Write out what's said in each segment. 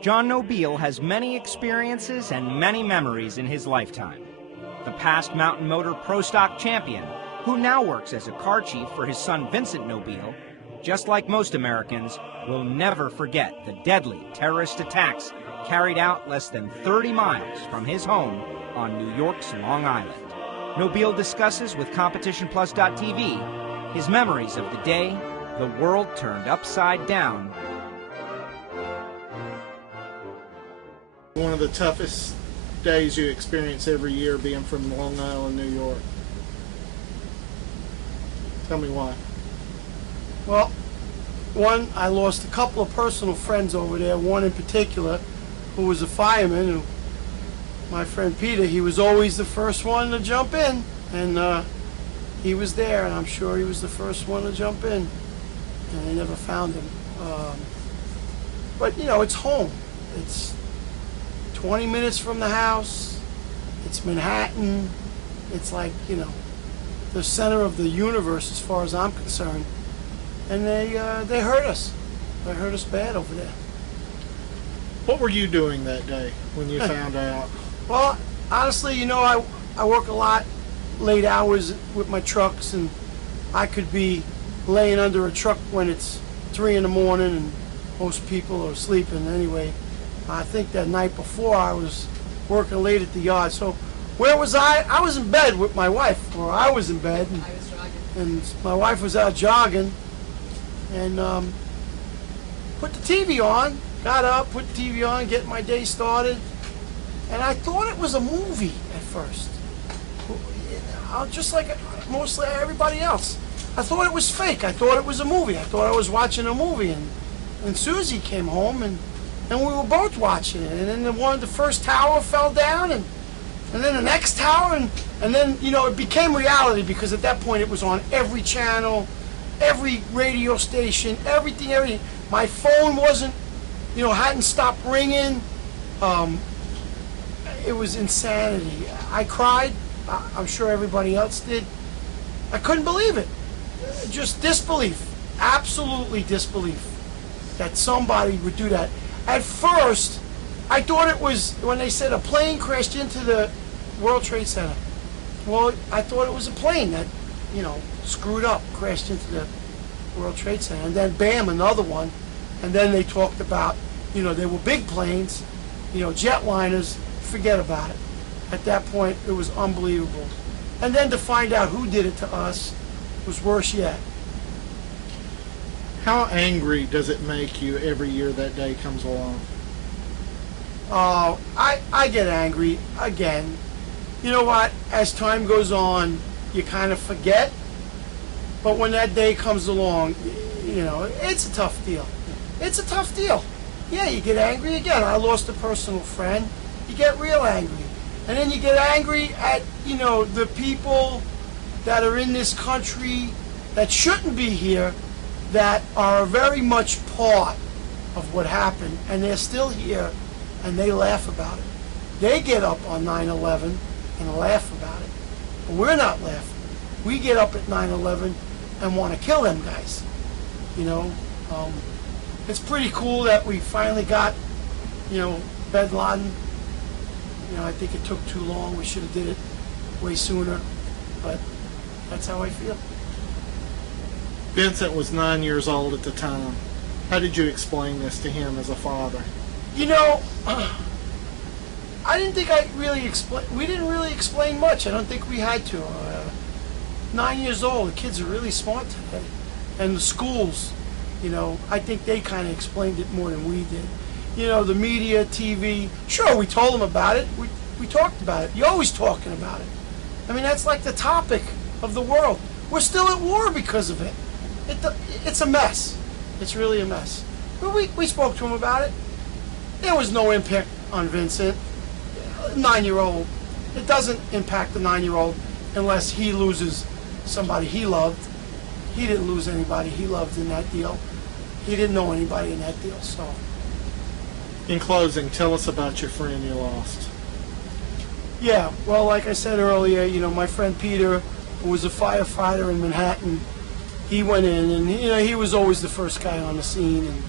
John Nobile has many experiences and many memories in his lifetime. The past Mountain Motor Pro Stock champion, who now works as a car chief for his son Vincent Nobile, just like most Americans, will never forget the deadly terrorist attacks carried out less than 30 miles from his home on New York's Long Island. Nobile discusses with CompetitionPlus.tv his memories of the day the world turned upside down. One of the toughest days you experience every year being from Long Island, New York. Tell me why. Well, one, I lost a couple of personal friends over there, one in particular who was a fireman, who, my friend Peter, he was always the first one to jump in, and he was there, and I'm sure he was the first one to jump in, and they never found him. But, you know, it's home. It's 20 minutes from the house. It's Manhattan. It's like, you know, the center of the universe as far as I'm concerned. And they hurt us. They hurt us bad over there. What were you doing that day when you found out? Well, honestly, you know, I work a lot, late hours with my trucks, and I could be laying under a truck when it's 3 in the morning and most people are sleeping anyway. I think that night before I was working late at the yard. So where was I? I was in bed with my wife, or I was in bed. And, I was jogging. And my wife was out jogging, and put the TV on, got up, put the TV on, get my day started, and I thought it was a movie at first. Just like mostly everybody else. I thought it was fake. I thought it was a movie. I thought I was watching a movie, and Susie came home, and we were both watching it, and then the first tower fell down, and then the next tower, and then, you know, it became reality, because at that point it was on every channel, every radio station, everything. My phone wasn't, you know, hadn't stopped ringing. It was insanity. I cried. I'm sure everybody else did. I couldn't believe it. Just disbelief, absolutely disbelief that somebody would do that. At first, I thought it was, when they said a plane crashed into the World Trade Center. Well, I thought it was a plane that, you know, screwed up, crashed into the World Trade Center. And then, bam, another one. And then they talked about, you know, they were big planes, you know, jetliners, forget about it. At that point, it was unbelievable. And then to find out who did it to us was worse yet. How angry does it make you every year that day comes along? I get angry again. You know what? As time goes on, you kind of forget. But when that day comes along, you know, it's a tough deal. It's a tough deal. Yeah, you get angry again. I lost a personal friend. You get real angry. And then you get angry at, you know, the people that are in this country that shouldn't be here, that are very much part of what happened, and they're still here, and they laugh about it. They get up on 9/11 and laugh about it. But we're not laughing. We get up at 9/11 and want to kill them guys. You know, it's pretty cool that we finally got, you know, Bin Laden. You know, I think it took too long. We should have did it way sooner, but that's how I feel. Vincent was 9 years old at the time. How did you explain this to him as a father? You know, I didn't think we didn't really explain much. I don't think we had to. 9 years old, the kids are really smart today. And the schools, you know, I think they kind of explained it more than we did. You know, the media, TV, sure, we told them about it. We talked about it. You're always talking about it. I mean, that's like the topic of the world. We're still at war because of it. It's a mess. It's really a mess. But we spoke to him about it. There was no impact on Vincent. 9-year-old. It doesn't impact the 9-year-old unless he loses somebody he loved. He didn't lose anybody he loved in that deal. He didn't know anybody in that deal, so. In closing, tell us about your friend you lost. Yeah, well, like I said earlier, you know, my friend Peter, who was a firefighter in Manhattan, he went in, and, you know, he was always the first guy on the scene, and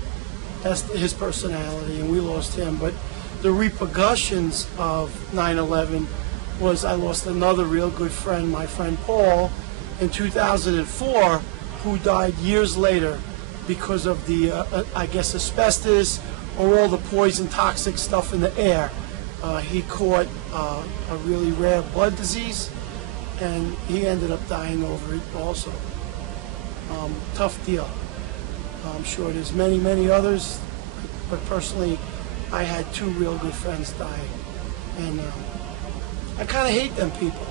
That's his personality, and we lost him. But the repercussions of 9/11 was I lost another real good friend, my friend Paul, in 2004, who died years later because of the, I guess, asbestos or all the poison toxic stuff in the air. He caught a really rare blood disease, and he ended up dying over it also. Tough deal. I'm sure there's many, many others, but personally, I had two real good friends die, and I kind of hate them people.